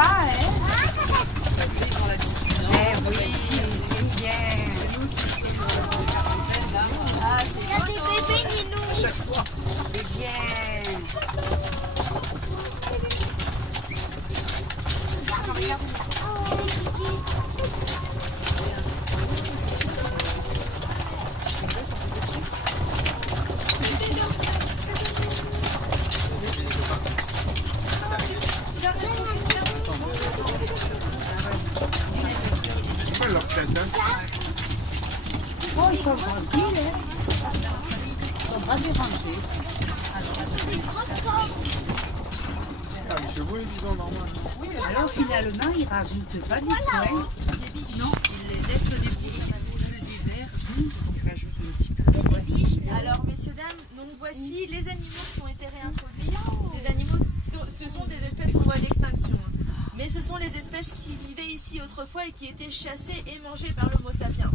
pas, hein? Eh oui, c'est bien. Ah, il y a des bébés Ninou. À chaque fois. C'est bien. C'est quoi leur tête, hein? Oh, ils sont tranquilles, hein? Ils sont pas dérangés. Ah, les chevaux, les bisons, normal. Oui, alors finalement, ils rajoutent pas du coin. Non, il les laisse au début seul l'hiver, il rajoute un petit peu. Alors, messieurs, dames, donc voici les animaux qui ont été réintroduits. Ces animaux, ce sont des espèces en voie d'extinction. Mais ce sont les espèces qui vivaient ici autrefois et qui étaient chassées et mangées par l'Homo sapiens.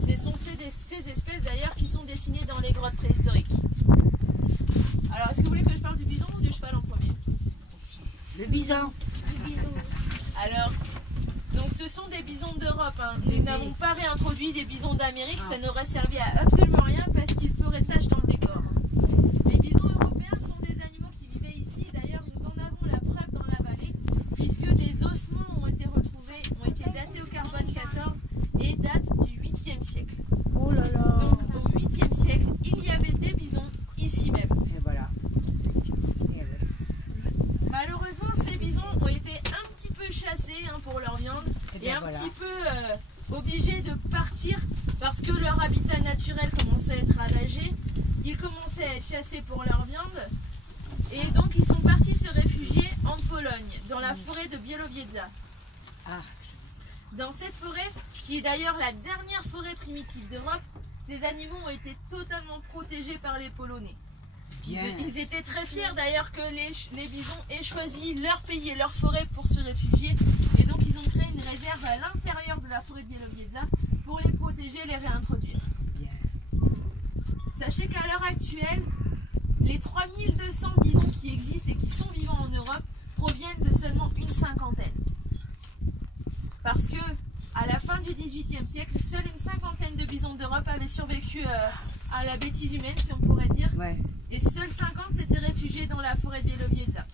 Ce sont ces espèces d'ailleurs qui sont dessinées dans les grottes préhistoriques. Alors, est-ce que vous voulez que je parle du bison ou du cheval en premier? Le bison. Alors, donc ce sont des bisons d'Europe. Hein. Nous n'avons pas réintroduit des bisons d'Amérique, ça n'aurait servi à absolument rien parce qu'ils feraient tache dans le décor. Les bisons européens sont des animaux qui vivaient ici. D'ailleurs, nous en avons la preuve dans la vallée, puisque des ossements ont été retrouvés, ont été datés au carbone 14 et datent du 8e siècle. Oh là là. Donc au 8e siècle, il y avait des bisons ici même. Et voilà. Malheureusement, ces bisons ont été un petit peu chassés hein, pour leur viande et un petit peu obligés de partir parce que leur habitat naturel commençait à être ravagé. Ils commençaient à être chassés pour leur viande et donc ils sont partis se réfugier en Pologne, dans la forêt de Białowieża. Ah. Dans cette forêt, qui est d'ailleurs la dernière forêt primitive d'Europe, ces animaux ont été totalement protégés par les Polonais. Ils étaient très fiers d'ailleurs que les bisons aient choisi leur pays et leur forêt pour se réfugier. Et donc ils ont créé une réserve à l'intérieur de la forêt de Białowieża pour les protéger et les réintroduire. Sachez qu'à l'heure actuelle, les 3200 bisons qui existent et qui sont vivants en Europe proviennent de seulement une cinquantaine. Parce que à la fin du XVIIIe siècle, seule une cinquantaine de bisons d'Europe avaient survécu à la bêtise humaine, si on pourrait dire. Ouais. Et seuls 50 s'étaient réfugiés dans la forêt de Białowieża.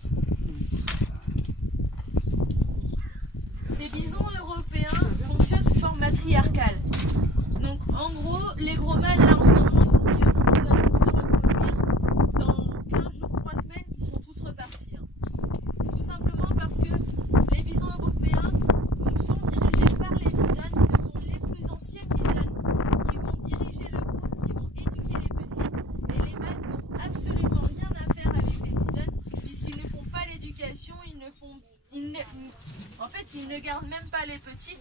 Ces bisons européens fonctionnent sous forme matriarcale. Donc en gros, les gros mâles là en ce moment ils sont mis au Amazon pour se reproduire. Dans 15 jours, 3 semaines, ils seront tous repartis. Hein. Tout simplement parce que les bisons européens donc, sont dirigés par les bisonnes. Ce sont les plus anciennes bisonnes qui vont diriger le groupe, qui vont éduquer les petits. Et les mâles n'ont absolument rien à faire avec les bisonnes puisqu'ils ne font pas l'éducation, en fait ils ne gardent même pas les petits.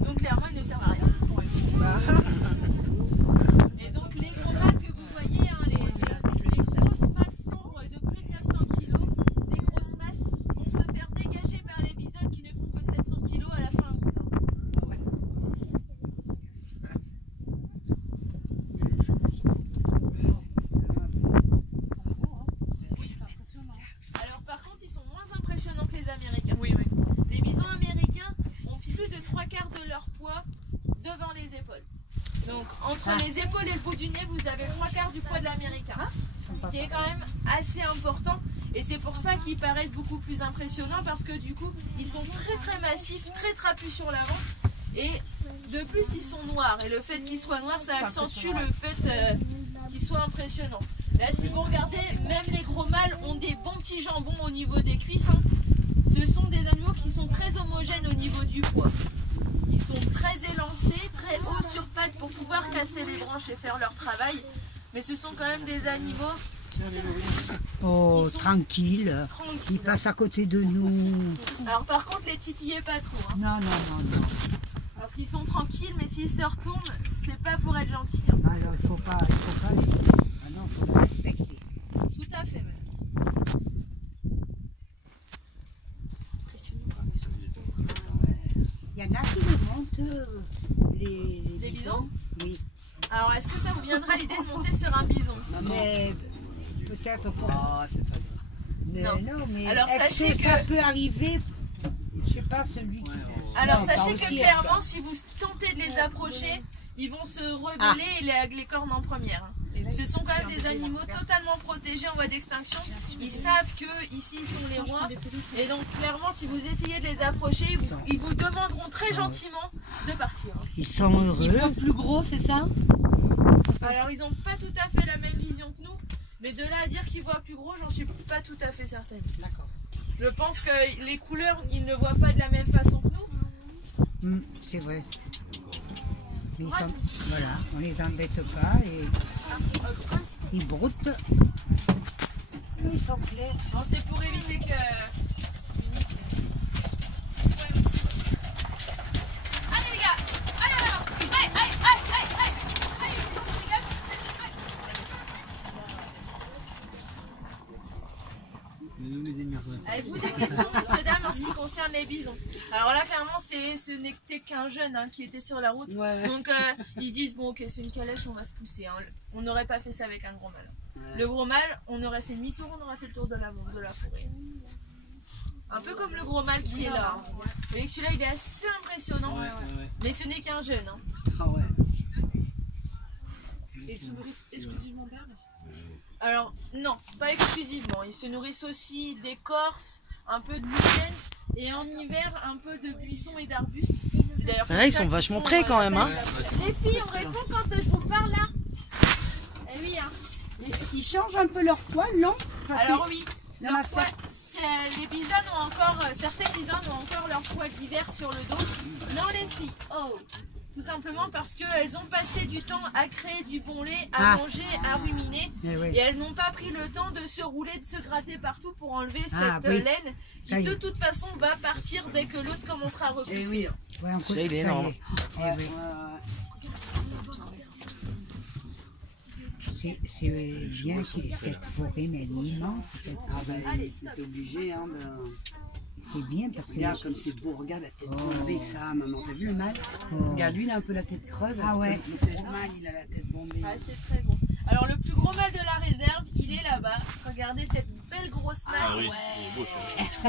Donc clairement ils ne servent à rien. Et donc les gros mâles que vous voyez, hein, les grosses masses sombres de plus de 900 kg, ces grosses masses vont se faire dégager par les bisonnes qui ne font que 700 kg à la fin août. Alors par contre ils sont moins impressionnants que les Américains. Oui, oui. Les bisons américains ont plus de 3/4 de leur poids devant les épaules. Donc entre les épaules et le bout du nez, vous avez 3/4 du poids de l'américain. Ce qui est quand même assez important. Et c'est pour ça qu'ils paraissent beaucoup plus impressionnants parce que du coup, ils sont très massifs, très trapus sur l'avant. Et de plus, ils sont noirs. Et le fait qu'ils soient noirs, ça accentue le fait qu'ils soient impressionnants. Là, si vous regardez, même les gros mâles ont des bons petits jambons au niveau des cuisses. Hein. Ce sont des animaux qui sont très homogènes au niveau du poids. Ils sont très élancés, très hauts sur pattes pour pouvoir casser les branches et faire leur travail. Mais ce sont quand même des animaux Oh, tranquille. Ils passent à côté de nous. Alors par contre, les titillez pas trop. Hein. Non, non, non, non. Parce qu'ils sont tranquilles, mais s'ils se retournent, c'est pas pour être gentils. Hein. Alors il faut pas les... Ah non, il faut le respecter. Tout à fait, même. Il y en a qui les montent, les bisons. Oui. Alors est-ce que ça vous viendra l'idée de monter sur un bison? Mais peut-être pour... Ah, c'est pas grave. Mais Non. non, mais alors est-ce sachez que ça que... peut arriver, je sais pas celui qui... Alors Non, sachez pas que aussi, clairement, si vous tentez de les approcher, ils vont se rebeller et les cornes en première. Hein. Ce sont quand même des animaux totalement protégés en voie d'extinction. Ils savent que ici ils sont les rois. Et donc clairement, si vous essayez de les approcher, ils vous demanderont très gentiment de partir. Ils sont heureux. Ils font plus gros, c'est ça? Alors ils n'ont pas tout à fait la même vision que nous, mais de là à dire qu'ils voient plus gros, j'en suis pas tout à fait certaine. D'accord. Je pense que les couleurs, ils ne voient pas de la même façon que nous. C'est vrai. Mais voilà, on les embête pas et ils broutent. Ils sont clairs. Non, c'est pour éviter que... Allez les gars, allez, avez-vous des questions, messieurs, dames, en ce qui concerne les bisons? Alors là, clairement, ce n'était qu'un jeune hein, qui était sur la route. Ouais. Donc, ils se disent, bon, ok, c'est une calèche, on va se pousser. Hein. On n'aurait pas fait ça avec un gros mâle. Ouais. Le gros mâle, on aurait fait demi-tour, on aurait fait le tour de la forêt. Un peu comme le gros mâle qui est là. Hein. Vous voyez que celui-là, il est assez impressionnant. Ouais. Mais ce n'est qu'un jeune. Hein. Ah ouais. Et ils se nourrissent exclusivement d'herbes? Alors, non, pas exclusivement. Ils se nourrissent aussi d'écorce, un peu de lichen et en hiver, un peu de buissons et d'arbustes. C'est d'ailleurs là, ils sont vachement près quand même. Hein. Les filles, on répond quand je vous parle là. Eh oui, hein. Ils changent un peu leur poil, non? Alors oui, leur poil, les bisons ont encore, certaines bisons ont encore leur poil d'hiver sur le dos. Non les filles, tout simplement parce qu'elles ont passé du temps à créer du bon lait, à manger, à ruminer. Et elles n'ont pas pris le temps de se rouler, de se gratter partout pour enlever cette laine qui de toute façon va partir dès que l'autre commencera à repousser. C'est énorme. C'est bien que cette forêt, mais elle est immense. C'est obligé. Hein, c'est bien parce que... Regarde comme c'est beau, regarde la tête bombée que ça a, maman. T'as vu le mâle? Regarde, lui il a un peu la tête creuse. Ah ouais. Mais c'est le mâle, il a la tête bombée. Ah, c'est très bon. Alors le plus gros mâle de la réserve, il est là-bas. Regardez cette belle grosse masse.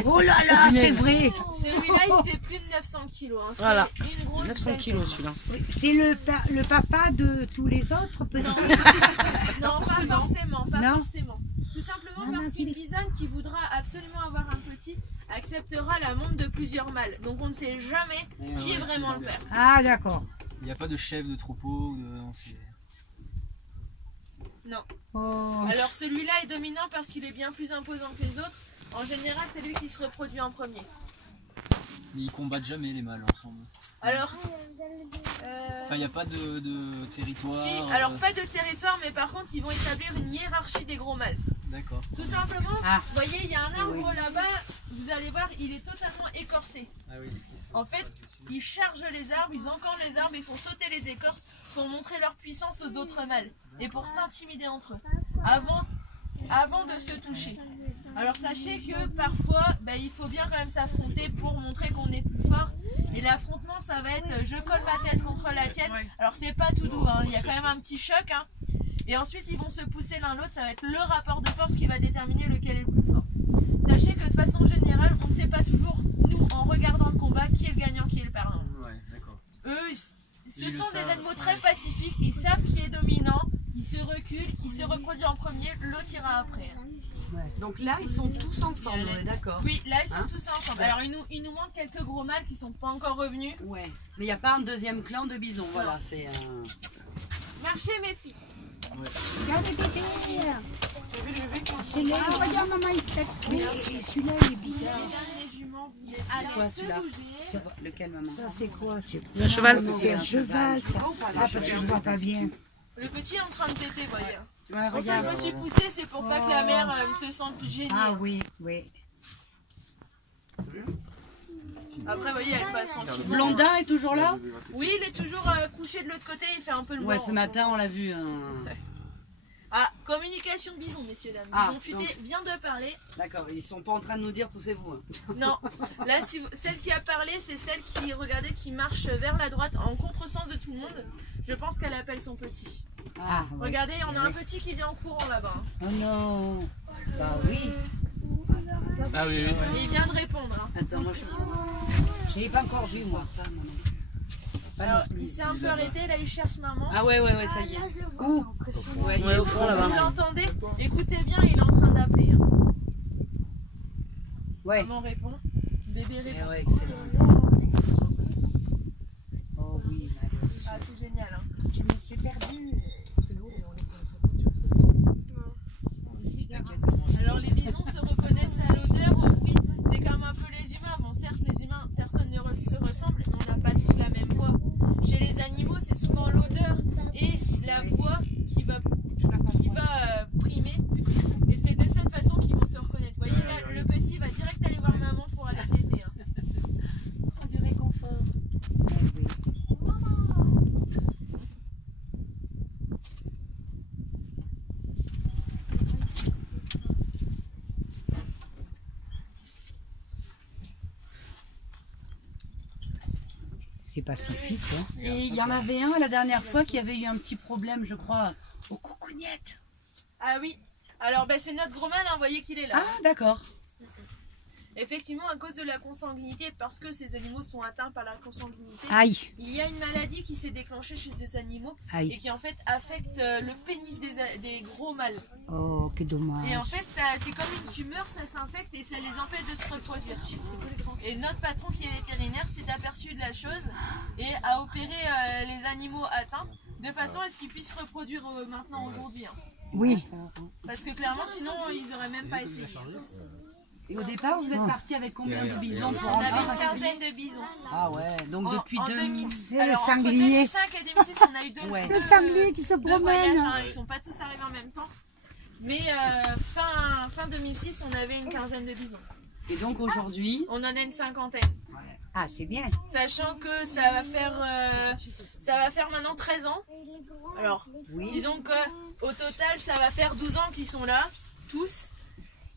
Oh là là, c'est vrai. Celui-là, il fait plus de 900 kilos. Hein. Voilà, une grosse 900 kilos celui-là. C'est le papa de tous les autres peut-être? Non, pas forcément, pas forcément. Tout simplement parce qu'une bisonne qui voudra absolument avoir un petit acceptera la monte de plusieurs mâles. Donc on ne sait jamais qui est vraiment le père. Ah d'accord. Il n'y a pas de chef de troupeau Non. Alors celui-là est dominant parce qu'il est bien plus imposant que les autres. En général, c'est lui qui se reproduit en premier. Mais ils combattent jamais les mâles ensemble. Alors, il n'y a pas de territoire. Si, alors pas de territoire, mais par contre, ils vont établir une hiérarchie des gros mâles. D'accord. Tout simplement, vous voyez, il y a un arbre là-bas, vous allez voir, il est totalement écorcé. Ah oui, en fait, ils chargent les arbres, ils encornent les arbres, ils font sauter les écorces pour montrer leur puissance aux autres mâles et pour s'intimider entre eux, avant de se toucher. Alors sachez que parfois, il faut bien quand même s'affronter pour montrer qu'on est plus fort. Et l'affrontement, ça va être je colle ma tête contre la tienne. Alors c'est pas tout doux, hein. Il y a quand même un petit choc. Hein. Et ensuite, ils vont se pousser l'un l'autre. Ça va être le rapport de force qui va déterminer lequel est le plus fort. Sachez que de façon générale, on ne sait pas toujours, nous, en regardant le combat, qui est le gagnant, qui est le perdant. Eux, ce sont des animaux très pacifiques. Ils savent qui est dominant. Ils se reculent, qui se reproduit en premier, l'autre ira après. Donc là, ils sont tous ensemble, on est d'accord? Oui, là, ils sont tous ensemble. Alors, il nous manque quelques gros mâles qui ne sont pas encore revenus. Ouais, mais il n'y a pas un deuxième clan de bisons, voilà, c'est un... Marchez, mes filles. Regardez bébé. J'ai vu le bébé qui celui-là, regarde maman, il pète. Oui, et celui-là, il est bizarre. Les juments voulaient se bouger. Lequel, maman? Ça, c'est quoi? C'est un cheval. C'est un cheval, ça. Ah, parce que je ne vois pas bien. Le petit est en train de téter, voyez. Ouais, pour ça que je me suis poussée, c'est pour pas que la mère se sente gênée. Ah oui, oui. Après, vous voyez, elle passe tranquille. Blondin est toujours là? Oui, il est toujours couché de l'autre côté, il fait un peu le mort. Ouais, ce matin, on l'a vu. Ah, communication de bison, messieurs, dames. Ils ont futé, vient de parler. D'accord, ils sont pas en train de nous dire poussez-vous. Hein. Non, là, celle qui a parlé, c'est celle qui, regardez, qui marche vers la droite en contresens de tout le monde. Je pense qu'elle appelle son petit. Ah, regardez, on a un petit qui vient en courant là-bas. Oh non. Bah oui. Ah oui, oui. Et il vient de répondre. Hein. Attends, moi Je l'ai pas encore vu, moi. Alors, il s'est un peu arrêté, là il cherche maman. Ah ouais, ça y est. Où? Ouais, au fond Vous là-bas. l'entendez? Écoutez bien, il est en train d'appeler. Hein. Ouais. Maman répond. Bébé répond. Ouais, excellent. Oh oui, Malos. Ah, c'est génial. Hein. Je me suis perdue. Alors les bisons se reconnaissent à l'odeur, oh, oui, c'est comme un peu les humains. Bon, certes, les humains, personne ne se ressemble, mais on n'a pas tous la même voix. Chez les animaux, c'est souvent l'odeur et la voix qui va primer. Et c'est de cette façon qu'ils vont se reconnaître. Vous voyez, là, le petit va direct aller voir maman pour aller téter. Hein. Du réconfort. Eh oui. C'est pacifique, hein. Et il y en avait un la dernière fois qui avait eu un petit problème, je crois, aux coucougnettes. Ah oui, alors ben, c'est notre gros mal, hein, vous voyez qu'il est là. Ah, d'accord. Effectivement, à cause de la consanguinité, parce que ces animaux sont atteints par la consanguinité, Aïe, il y a une maladie qui s'est déclenchée chez ces animaux et aïe. qui en fait affecte le pénis des gros mâles. Oh, que dommage. Et en fait, c'est comme une tumeur, ça s'infecte et ça les empêche de se reproduire. Et notre patron qui est vétérinaire s'est aperçu de la chose et a opéré les animaux atteints de façon à ce qu'ils puissent se reproduire maintenant aujourd'hui. Hein. Oui. Parce que clairement, sinon, ils n'auraient même pas essayé. Et au départ, vous êtes parti avec combien de bisons pour On en avait avoir une quinzaine de bisons. Ah ouais, donc depuis en 2000. Le Alors, entre sanglier. 2005 et 2006, on a eu deux, Ouais. Le sanglier qui se deux voyages. promène. Hein, ils sont pas tous arrivés en même temps. Mais fin 2006, on avait une quinzaine de bisons. Et donc aujourd'hui, On en a une cinquantaine. Ah, c'est bien. Sachant que ça va faire maintenant 13 ans. Alors, disons qu'au total, ça va faire 12 ans qu'ils sont là, tous.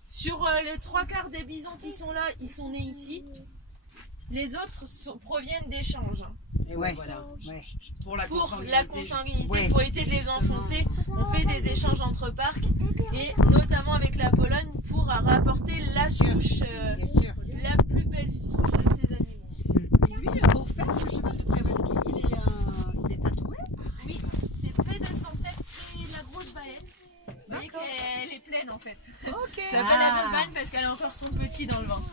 Sur les 3/4 des bisons qui sont là, ils sont nés ici. Les autres proviennent d'échanges. et Ouais. voilà. Ouais. Pour la Pour consanguinité. la consanguinité, Ouais. pour éviter de les enfoncer, on fait des échanges entre parcs et notamment avec la Pologne pour rapporter la souche, Bien sûr. la plus belle souche de ces animaux. Et lui, au fait, ce cheval de Przewalski, il est tatoué. Oui, c'est P207, c'est la grosse baleine. Vous voyez qu'elle est pleine en fait. Ok. Je l'appelle la grosse baleine parce qu'elle a encore son petit dans le ventre.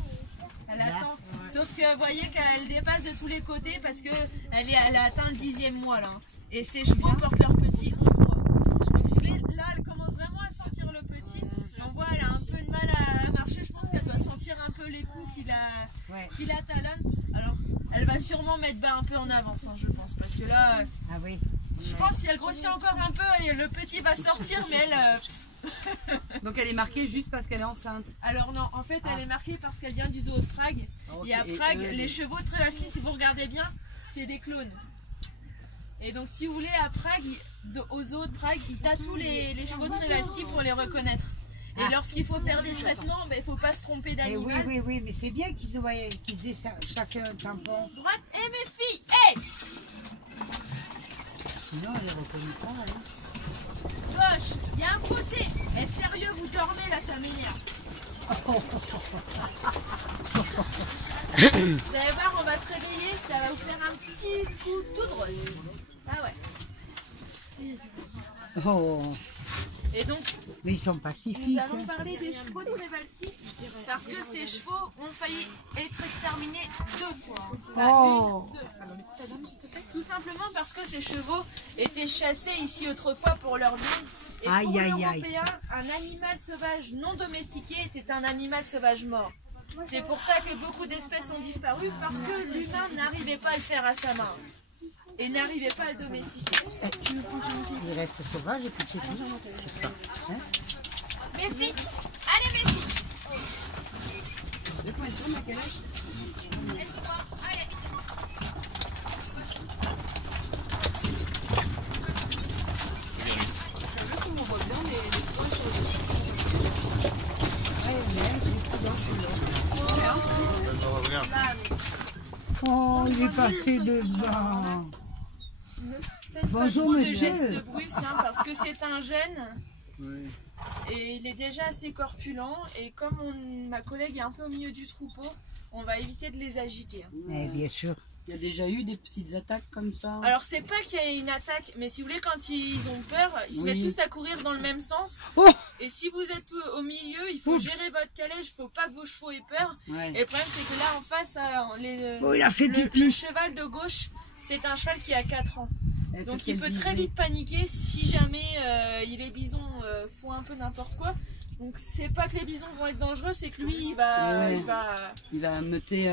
Elle attend. Sauf que vous voyez qu'elle dépasse de tous les côtés parce qu'elle a atteint le 10e mois là. Et ses chevaux portent leur petit 11 mois. Je me souviens, là elle commence vraiment à sentir le petit. On voit elle a un peu de mal à marcher. Je pense qu'elle doit sentir un peu les coups qui la talonnent. Alors elle va sûrement mettre bas un peu en avance, hein, je pense. Parce que là, Ah oui. je pense que si elle grossit encore un peu, le petit va sortir, mais elle... Donc elle est marquée juste parce qu'elle est enceinte. Alors non, en fait elle est marquée parce qu'elle vient du zoo de Prague. Ok. Et à Prague, les chevaux de Przewalski, si vous regardez bien, c'est des clones. Et donc si vous voulez, à Prague, au zoo de Prague, ils tatouent les chevaux de Przewalski pour les reconnaître. Et lorsqu'il faut faire des traitements, il ne faut pas se tromper Eh d'animal. oui, mais c'est bien qu'ils aient chacun un tampon. Droite, et mes filles, hé, Sinon, on les reconnaît pas. Hein. gauche, il y a un fossé. Eh sérieux, vous dormez là, ça m'énerve. Vous allez voir, on va se réveiller, ça va vous faire un petit coup tout drôle. Ah ouais. Oh, Et donc, mais ils sont nous pacifiques. allons Hein. parler des chevaux de Przewalski parce que ces chevaux ont failli être exterminés 2 fois. Pas Oh. une, 2. Tout simplement parce que ces chevaux étaient chassés ici autrefois pour leur viande. Et pour Aïe, aïe, aïe. l'Européen, un animal sauvage non domestiqué était un animal sauvage mort. C'est pour ça que beaucoup d'espèces ont disparu parce que l'humain n'arrivait pas à le faire à sa main et n'arrivait pas à le domestiquer. Ils restent sauvages et puis c'est tout. C'est ça. Hein? Mes filles, allez mes filles. Laisse-moi, allez. Oh, il est passé devant. Faites Bonjour, pas trop de monsieur. gestes brusques hein, parce que c'est un jeune Et il est déjà assez corpulent. Et comme ma collègue est un peu au milieu du troupeau, on va éviter de les agiter. Eh, bien sûr. Il y a déjà eu des petites attaques comme ça? Alors c'est pas qu'il y ait une attaque, mais si vous voulez, quand ils ont peur, ils se mettent tous à courir dans le même sens. Oh, Et si vous êtes au milieu, il faut gérer votre calèche, il faut pas que vos chevaux aient peur. Ouais. Et le problème c'est que là en face, oh, il a fait le pipi. cheval de gauche, c'est un cheval qui a 4 ans. Elle Donc fait il peut quelle très visée? vite paniquer si jamais les bisons font un peu n'importe quoi. Donc c'est pas que les bisons vont être dangereux, c'est que lui il va... Ouais. Il va Il va meuter.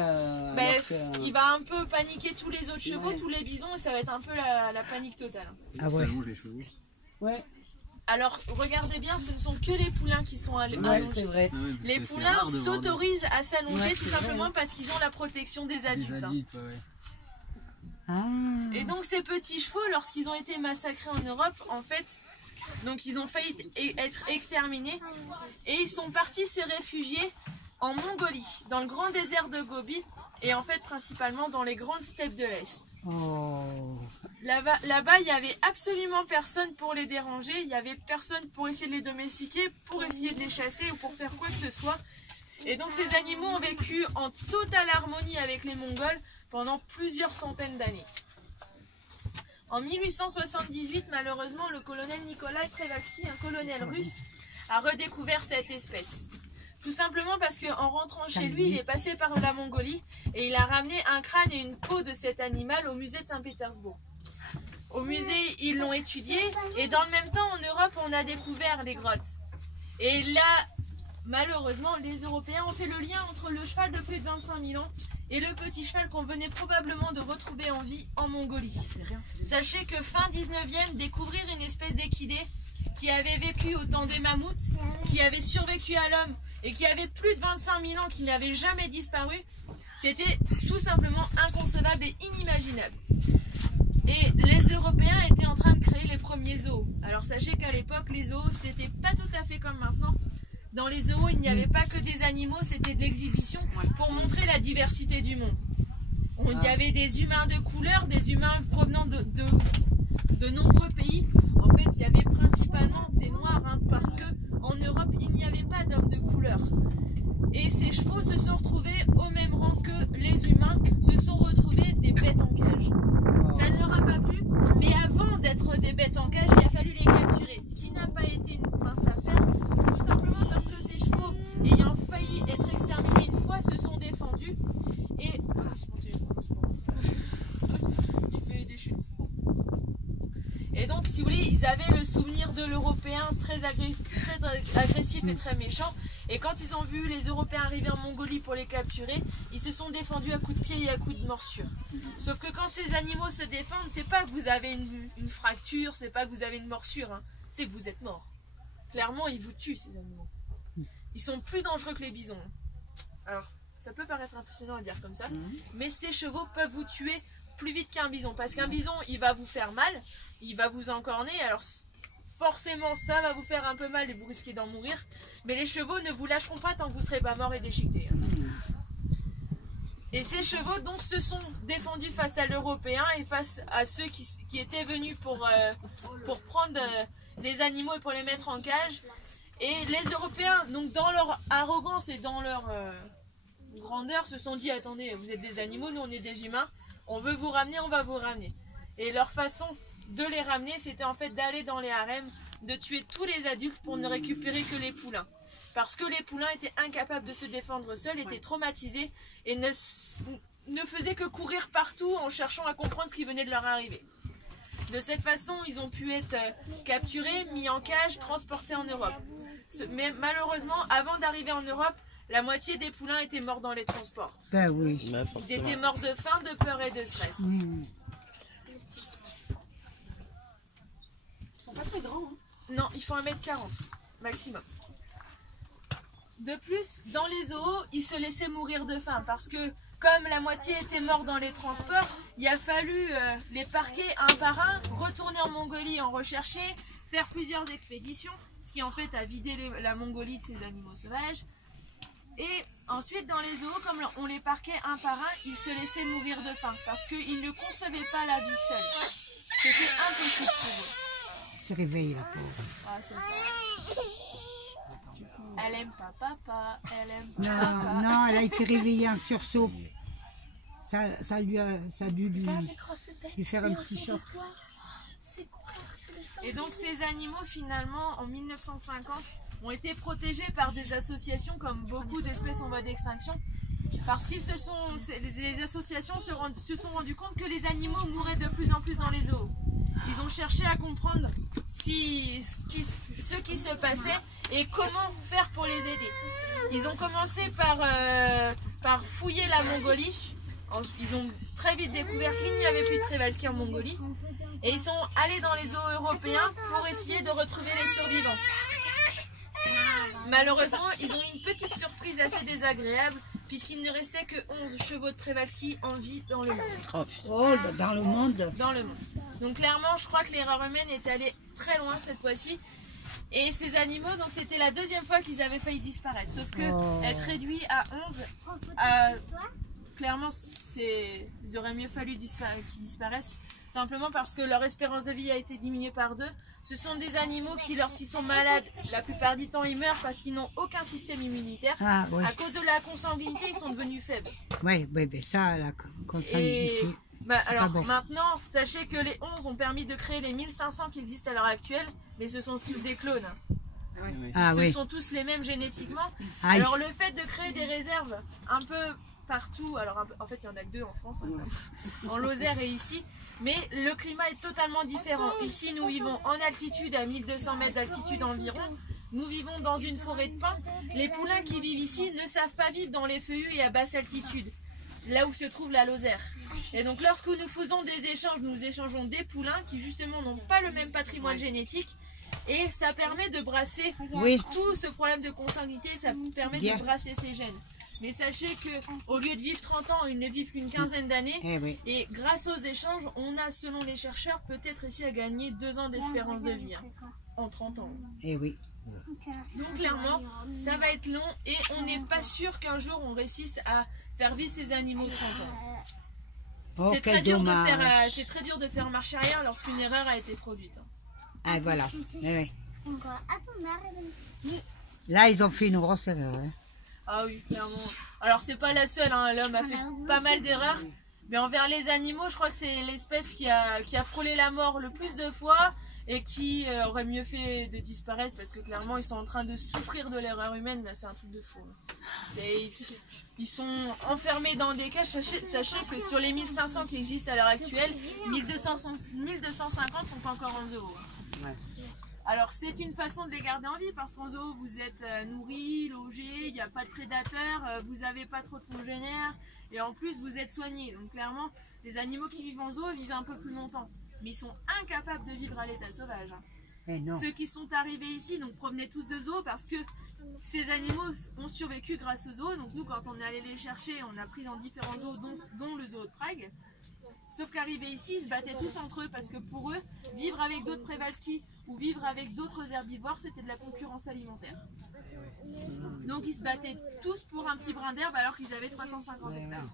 il va un peu paniquer tous les autres chevaux, tous les bisons, et ça va être un peu la panique totale. Ah ouais. Ouais, Alors regardez bien, ce ne sont que les poulains qui sont allongés. c'est vrai. Les poulains s'autorisent à s'allonger Ouais, tout c'est simplement parce qu'ils ont la protection des adultes. hein. Ah. Et donc ces petits chevaux, lorsqu'ils ont été massacrés en Europe, en fait, donc ils ont failli être exterminés et ils sont partis se réfugier en Mongolie, dans le grand désert de Gobi et en fait principalement dans les grandes steppes de l'Est. Oh. Là-bas, il n'y avait absolument personne pour les déranger, il n'y avait personne pour essayer de les domestiquer, pour essayer de les chasser ou pour faire quoi que ce soit. Et donc ces animaux ont vécu en totale harmonie avec les Mongols pendant plusieurs centaines d'années. En 1878, malheureusement, le colonel Nikolai Prevalsky, un colonel russe, a redécouvert cette espèce. Tout simplement parce qu'en rentrant chez lui, il est passé par la Mongolie et il a ramené un crâne et une peau de cet animal au musée de Saint-Pétersbourg. Au musée, ils l'ont étudié et dans le même temps, en Europe, on a découvert les grottes. Et là, malheureusement, les Européens ont fait le lien entre le cheval de plus de 25 000 ans et le petit cheval qu'on venait probablement de retrouver en vie en Mongolie. Sachez que fin 19e, découvrir une espèce d'équidé qui avait vécu au temps des mammouths, qui avait survécu à l'homme et qui avait plus de 25 000 ans, qui n'avait jamais disparu, c'était tout simplement inconcevable et inimaginable. Et les Européens étaient en train de créer les premiers zoos. Alors sachez qu'à l'époque, les zoos, c'était pas tout à fait comme maintenant. Dans les zoos, il n'y avait pas que des animaux, c'était de l'exhibition pour montrer la diversité du monde. Il y avait des humains de couleur, des humains provenant de nombreux pays. En fait, il y avait principalement des noirs, hein, parce que en Europe, il n'y avait pas d'hommes de couleur. Et ces chevaux se sont retrouvés au même rang que les humains, se sont retrouvés des bêtes en cage. Ça ne leur a pas plu, mais avant d'être des bêtes en cage, il a fallu les capturer. Ce qui n'a pas été une mince affaire, tout simplement parce que ces chevaux, ayant failli être exterminés une fois, se sont défendus. Et... il fait des chutes. Et donc, si vous voulez, ils avaient le souvenir de l'Européen très agressif et très méchant. Et quand ils ont vu les Européens arriver en Mongolie pour les capturer, ils se sont défendus à coups de pied et à coups de morsure. Sauf que quand ces animaux se défendent, c'est pas que vous avez une fracture, c'est pas que vous avez une morsure, hein, c'est que vous êtes mort. Clairement, ils vous tuent, ces animaux. Ils sont plus dangereux que les bisons. Alors, ça peut paraître impressionnant à dire comme ça, mais ces chevaux peuvent vous tuer plus vite qu'un bison. Parce qu'un bison, il va vous faire mal, il va vous encorner, alors forcément ça va vous faire un peu mal et vous risquez d'en mourir. Mais les chevaux ne vous lâcheront pas tant que vous ne serez pas mort et déchiqueté. Et ces chevaux donc se sont défendus face à l'Européen et face à ceux qui étaient venus pour prendre les animaux et pour les mettre en cage. Et les Européens, donc dans leur arrogance et dans leur grandeur, se sont dit: attendez, vous êtes des animaux, nous on est des humains, on veut vous ramener, on va vous ramener. Et leur façon de les ramener, c'était en fait d'aller dans les harems, de tuer tous les adultes pour ne récupérer que les poulains. Parce que les poulains étaient incapables de se défendre seuls, étaient traumatisés et ne faisaient que courir partout en cherchant à comprendre ce qui venait de leur arriver. De cette façon, ils ont pu être capturés, mis en cage, transportés en Europe. Mais malheureusement, avant d'arriver en Europe, la moitié des poulains étaient morts dans les transports. Ben oui. Ils étaient morts de faim, de peur et de stress. Ils sont pas très grands, hein. Non, il faut 1m40 maximum. De plus, dans les zoos, ils se laissaient mourir de faim parce que comme la moitié était mort dans les transports, il a fallu les parquer un par un, retourner en Mongolie en rechercher, faire plusieurs expéditions, ce qui en fait a vidé la Mongolie de ses animaux sauvages. Et ensuite, dans les zoos, comme on les parquait un par un, ils se laissaient mourir de faim parce qu'ils ne concevaient pas la vie seule. C'était impossible pour eux. Il se réveille, la pauvre. Ah, c'est ça. Elle aime pas papa, elle aime pas Non, papa. non, elle a été réveillée en sursaut. Ça a dû lui faire un petit choc. Et donc ces animaux finalement en 1950 ont été protégés par des associations comme beaucoup d'espèces en voie d'extinction parce qu'ils les associations se sont rendues compte que les animaux mouraient de plus en plus dans les zoos. Ils ont cherché à comprendre ce qui se passait et comment faire pour les aider. Ils ont commencé par fouiller la Mongolie. Ils ont très vite découvert qu'il n'y avait plus de Przewalski en Mongolie. Et ils sont allés dans les zoos européens pour essayer de retrouver les survivants. Malheureusement, ils ont eu une petite surprise assez désagréable puisqu'il ne restait que 11 chevaux de Przewalski en vie dans le monde. Oh, dans le monde. Dans le monde. Donc clairement, je crois que l'erreur humaine est allée très loin cette fois-ci. Et ces animaux, donc c'était la deuxième fois qu'ils avaient failli disparaître. Sauf que être réduit à 11, clairement, ils auraient mieux fallu qu'ils disparaissent. Simplement parce que leur espérance de vie a été diminuée par 2. Ce sont des animaux qui, lorsqu'ils sont malades, la plupart du temps, ils meurent parce qu'ils n'ont aucun système immunitaire. Ah, ouais. À cause de la consanguinité, ils sont devenus faibles. Oui, mais ça, la consanguinité. Alors bon. maintenant, sachez que les 11 ont permis de créer les 1500 qui existent à l'heure actuelle, mais ce sont tous des clones. Ah, Ce oui. sont tous les mêmes génétiquement. Aïe. Alors le fait de créer des réserves un peu partout, alors en fait il y en a que 2 en France, en Lozère et ici, mais le climat est totalement différent. Ici nous vivons en altitude, à 1200 mètres d'altitude environ. Nous vivons dans une forêt de pins. Les poulains qui vivent ici ne savent pas vivre dans les feuillus et à basse altitude, là où se trouve la Lozère. Et donc lorsque nous faisons des échanges, nous échangeons des poulains qui justement n'ont pas le même patrimoine génétique. Et ça permet de brasser tout ce problème de consanguinité, ça permet de brasser ces gènes. Mais sachez qu'au lieu de vivre 30 ans, ils ne vivent qu'une quinzaine d'années. Et grâce aux échanges, on a, selon les chercheurs, peut-être réussi à gagner 2 ans d'espérance de vie en 30 ans. Oui. Donc clairement, ça va être long et on n'est pas sûr qu'un jour on réussisse à faire vivre ces animaux 30 ans. Oh, C'est très dur de faire marche arrière lorsqu'une erreur a été produite. Ah, voilà. Là, ils ont fait une grosse erreur. Hein. Ah oui, clairement. Alors c'est pas la seule, hein. L'homme a fait pas mal d'erreurs. Mais envers les animaux, je crois que c'est l'espèce qui a frôlé la mort le plus de fois et qui aurait mieux fait de disparaître parce que clairement ils sont en train de souffrir de l'erreur humaine, mais c'est un truc de fou. Ils sont enfermés dans des cages. Sachez que sur les 1500 qui existent à l'heure actuelle, 1250 sont encore en zoo. Ouais. Alors c'est une façon de les garder en vie parce qu'en zoo vous êtes nourris, logés, il n'y a pas de prédateurs, vous n'avez pas trop de congénères et en plus vous êtes soignés. Donc clairement les animaux qui vivent en zoo vivent un peu plus longtemps. Mais ils sont incapables de vivre à l'état sauvage. Ceux qui sont arrivés ici donc provenaient tous de zoos parce que ces animaux ont survécu grâce aux zoos. Donc nous quand on est allé les chercher, on a pris dans différents zoos dont le zoo de Prague. Sauf qu'arrivés ici, ils se battaient tous entre eux parce que pour eux, vivre avec d'autres Przewalski ou vivre avec d'autres herbivores, c'était de la concurrence alimentaire. Donc ils se battaient tous pour un petit brin d'herbe alors qu'ils avaient 350 hectares.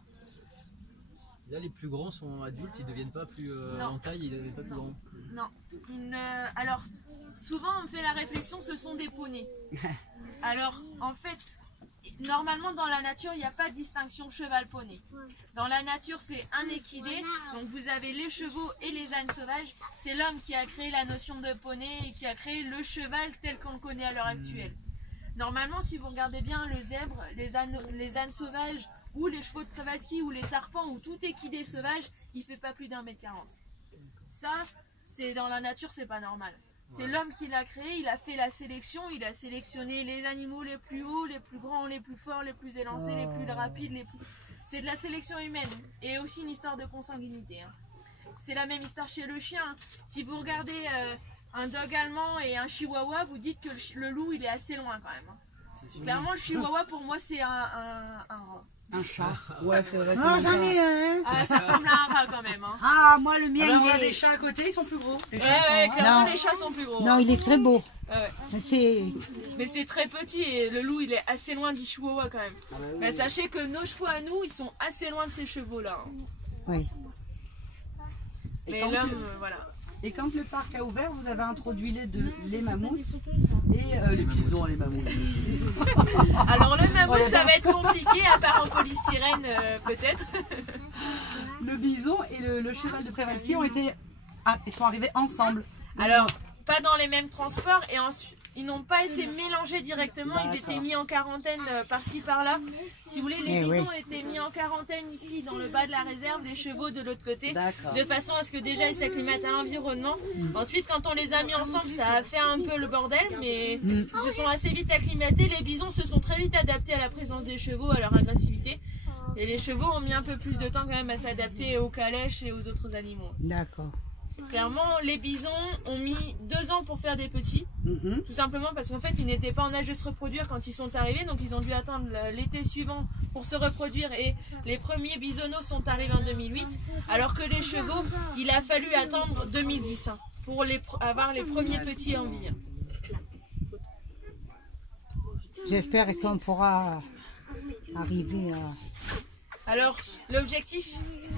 Là, les plus grands sont adultes, ils ne deviennent pas plus en taille, ils ne deviennent pas plus grands. Non. Alors, souvent on me fait la réflexion, ce sont des poneys. Alors, en fait, normalement dans la nature, il n'y a pas de distinction cheval-poney. Dans la nature, c'est un équidé, donc vous avez les chevaux et les ânes sauvages. C'est l'homme qui a créé la notion de poney et qui a créé le cheval tel qu'on le connaît à l'heure actuelle. Normalement, si vous regardez bien le zèbre, les ânes sauvages, ou les chevaux de Przewalski, ou les tarpans, ou tout équidé sauvage, il fait pas plus d'1,40 m. Ça, c'est dans la nature, c'est pas normal. C'est l'homme qui l'a créé, il a fait la sélection, il a sélectionné les animaux les plus hauts, les plus grands, les plus forts, les plus élancés, les plus rapides, les plus... C'est de la sélection humaine et aussi une histoire de consanguinité. Hein. C'est la même histoire chez le chien. Si vous regardez un dog allemand et un chihuahua, vous dites que le loup il est assez loin quand même. Hein. Clairement, le chihuahua pour moi c'est Un chat. Ouais, c'est vrai. Non, j'en ai un. Ah, ça ressemble à un rat quand même. Hein. Ah, moi, le mien, Alors, on a il des est... chats à côté, ils sont plus gros. Ouais, clairement Non. les chats sont plus gros. Non, Hein. il est très beau. Ouais. Mais c'est très petit et le loup il est assez loin du chihuahua quand même. Mais sachez que nos chevaux à nous, ils sont assez loin de ces chevaux là. Hein. Oui. Mais l'homme, voilà. Et quand le parc a ouvert, vous avez introduit les mammouths et les bisons, les mammouths. Alors le mammouth, ça va être compliqué, à part en polystyrène peut-être. Le bison et le cheval de Przewalski ils sont arrivés ensemble. Alors, pas dans les mêmes transports et ensuite, ils n'ont pas été mélangés directement, ils étaient mis en quarantaine par-ci par-là. Si vous voulez, les bisons étaient mis en quarantaine ici dans le bas de la réserve, les chevaux de l'autre côté, de façon à ce que déjà ils s'acclimatent à l'environnement. Ensuite, quand on les a mis ensemble, ça a fait un peu le bordel, mais ils se sont assez vite acclimatés. Les bisons se sont très vite adaptés à la présence des chevaux, à leur agressivité. Et les chevaux ont mis un peu plus de temps quand même à s'adapter aux calèches et aux autres animaux. D'accord. Clairement, les bisons ont mis 2 ans pour faire des petits, tout simplement parce qu'en fait, ils n'étaient pas en âge de se reproduire quand ils sont arrivés, donc ils ont dû attendre l'été suivant pour se reproduire et les premiers bisonneaux sont arrivés en 2008, alors que les chevaux, il a fallu attendre 2010 pour avoir les premiers petits en vie. J'espère qu'on pourra arriver à... Alors, l'objectif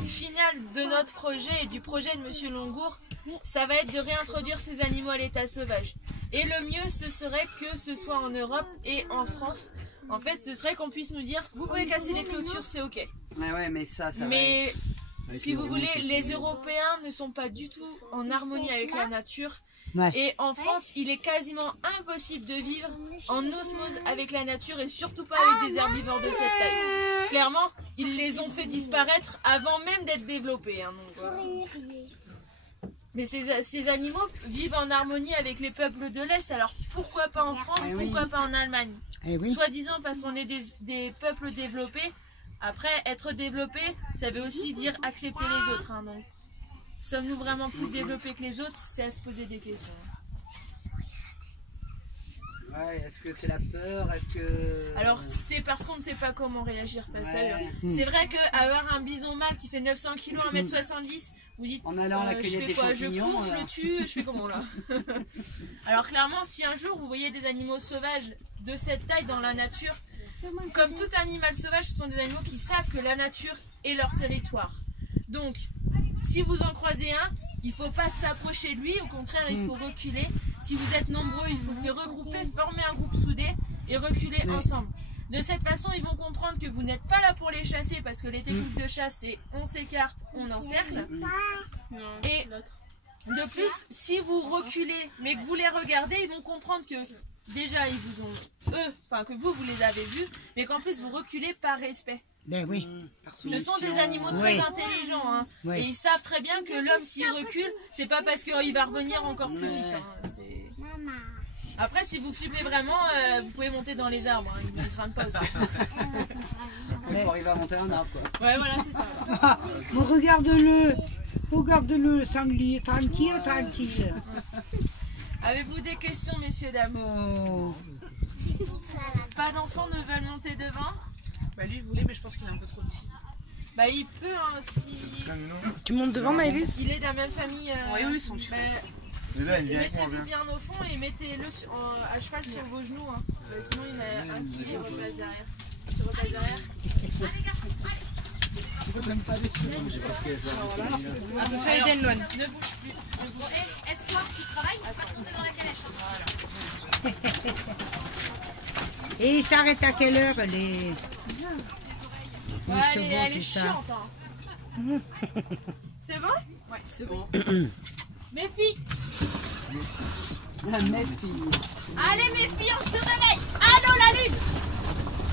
final de notre projet et du projet de Monsieur Longour, ça va être de réintroduire ces animaux à l'état sauvage. Et le mieux, ce serait que ce soit en Europe et en France. En fait, ce serait qu'on puisse nous dire, vous pouvez casser les clôtures, c'est ok. Ouais, mais ça va mais si vous voulez, les Européens ne sont pas du tout en harmonie avec la nature. Ouais. Et en France, il est quasiment impossible de vivre en osmose avec la nature et surtout pas avec des herbivores de cette taille. Clairement, ils les ont fait disparaître avant même d'être développés. Mais ces animaux vivent en harmonie avec les peuples de l'Est, alors pourquoi pas en France, pourquoi pas en Allemagne? Soi-disant parce qu'on est des peuples développés. Après, être développé, ça veut aussi dire accepter les autres. Donc, sommes-nous vraiment plus développés que les autres? C'est à se poser des questions. Ouais, est-ce que c'est la peur? Est-ce que... Alors, c'est parce qu'on ne sait pas comment réagir face à eux. C'est vrai qu'avoir un bison mâle qui fait 900 kg, 1m70, vous dites, en allant à la cueillette des champignons, je cours, je le tue, je fais comment là? Alors clairement, si un jour vous voyez des animaux sauvages de cette taille dans la nature, comme tout animal sauvage, ce sont des animaux qui savent que la nature est leur territoire. Donc, si vous en croisez un, il ne faut pas s'approcher de lui, au contraire, il faut reculer. Si vous êtes nombreux, il faut se regrouper, former un groupe soudé et reculer ensemble. De cette façon, ils vont comprendre que vous n'êtes pas là pour les chasser parce que les techniques de chasse, c'est on s'écarte, on encercle. Et de plus, si vous reculez mais que vous les regardez, ils vont comprendre que déjà, ils vous ont, que vous les avez vus, mais qu'en plus, vous reculez par respect. Ben oui. Ce sont des animaux très intelligents et ils savent très bien que l'homme s'il recule, c'est pas parce qu'il va revenir encore plus vite. Après, si vous flippez vraiment, vous pouvez monter dans les arbres, ils ne craignent pas aussi. Il faut arriver à monter un arbre, quoi. Ouais, voilà, c'est ça. Regarde-le, le sanglier, tranquille, tranquille. Avez-vous des questions, messieurs, dames? Pas d'enfants ne veulent monter devant? Bah lui il voulait, mais je pense qu'il est un peu trop petit. Bah il peut si... Tu montes devant Maëlys? Il est de la même famille. Oui, ils sont chouettes. Mettez-vous bien au fond et mettez-le à cheval sur vos genoux. Sinon il y en a un qui repasse derrière. Tu repasses derrière. Attention Edenloan, ne bouge plus. Espoir, tu travailles, faut pas tomber dans la calèche. Et ils s'arrêtent à quelle heure les chevaux, elle est tout ça? chiante. C'est bon? Ouais, c'est bon. Mes filles. Mes filles. Allez mes filles, on se réveille. Allô la lune.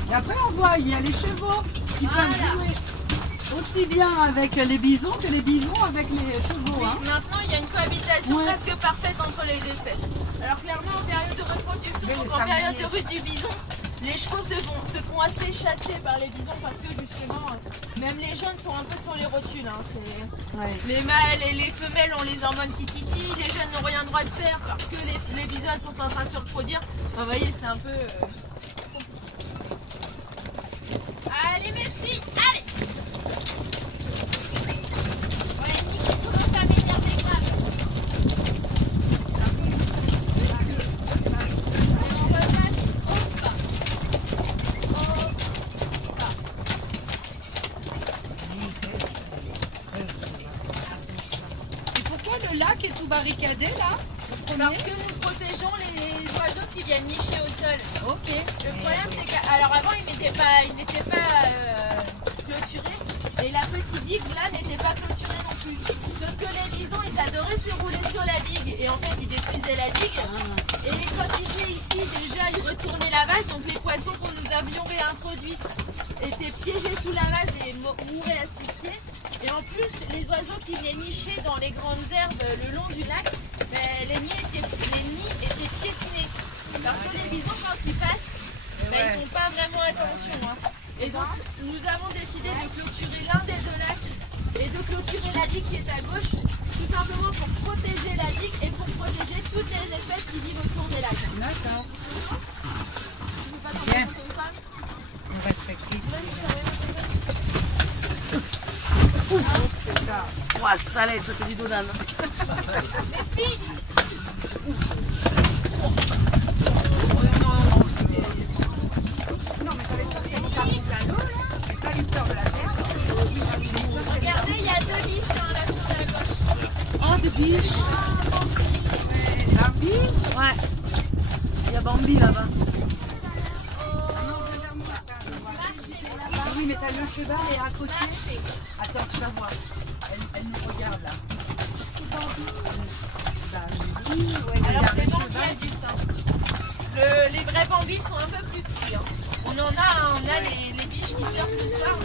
Et après on voit, il y a les chevaux qui peuvent jouer aussi bien avec les bisons que les bisons avec les chevaux. Maintenant il y a une cohabitation presque parfaite entre les espèces. Alors clairement en période de reproduction, donc en période de rue du bison, les chevaux se font assez chasser par les bisons parce que justement, même les jeunes sont un peu sur les rotules. Les mâles et les femelles ont les hormones qui titillent, les jeunes n'ont rien le droit de faire parce que les bisons sont en train de se reproduire. Vous voyez, c'est un peu... Allez mes filles, allez! Ouais, Nicky commence à m'énerver grave. Et pourquoi le lac est tout barricadé là? Parce que nous protégeons les oiseaux qui viennent nicher au sol. Ok. Le problème c'est que, alors avant il n'était pas clôturé et la petite digue là n'était pas clôturée non plus. Sauf que les bisons ils adoraient se rouler sur la digue et en fait ils détruisaient la digue. Et quand ils venaient ici déjà ils retournaient la vase, donc les poissons que nous avions réintroduits étaient piégés sous la vase et mouraient asphyxiés. Et en plus les oiseaux qui venaient nicher dans les grandes herbes le long du lac, les nids étaient piétinés. Parce que les bisons quand ils passent, ils font pas vraiment attention. Hein. Et donc nous avons décidé de clôturer l'un des deux lacs et de clôturer la digue qui est à gauche, tout simplement pour protéger la digue et pour protéger toutes les espèces qui vivent autour des lacs. D'accord. Tu veux pas Bien. ton téléphone? On respecte. Ouah, salade, ça c'est du donane. Les filles, regardez, il y a deux biches hein, là sur la gauche. Oh, des biches. Bambi? Ouais. Il y a Bambi là-bas. Ah oui, mais t'as le cheval et à côté. Attends, tu vas voir. Elle nous regarde là. Alors c'est bambis adultes. Hein. Les vrais bambis sont un peu plus petits. Hein. On a les biches qui surfent le soir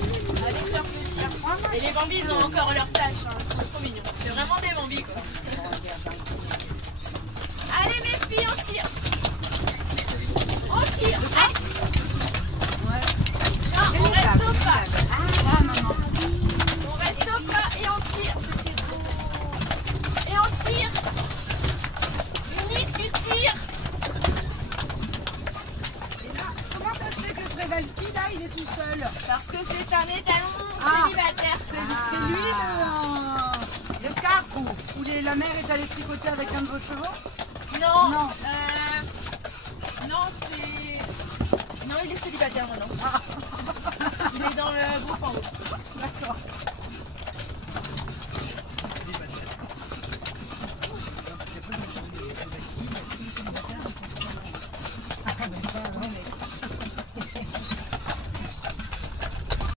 avec leurs petits. Et les bambis ils ont encore leur tâche. Hein. Ils sont trop mignons. C'est vraiment des bambis quoi. Allez mes filles, on tire. On tire. Allez. Non, on reste au pas. On reste au pas et on tire. Et on tire. Unique, tu tires. Comment ça se fait que Prevalski là, il est tout seul? Parce que c'est un étalon célibataire. C'est lui le carpe où la mère est allée tricoter avec un de vos chevaux? Non. Non. Non, il est célibataire maintenant. Il est dans le groupe en haut.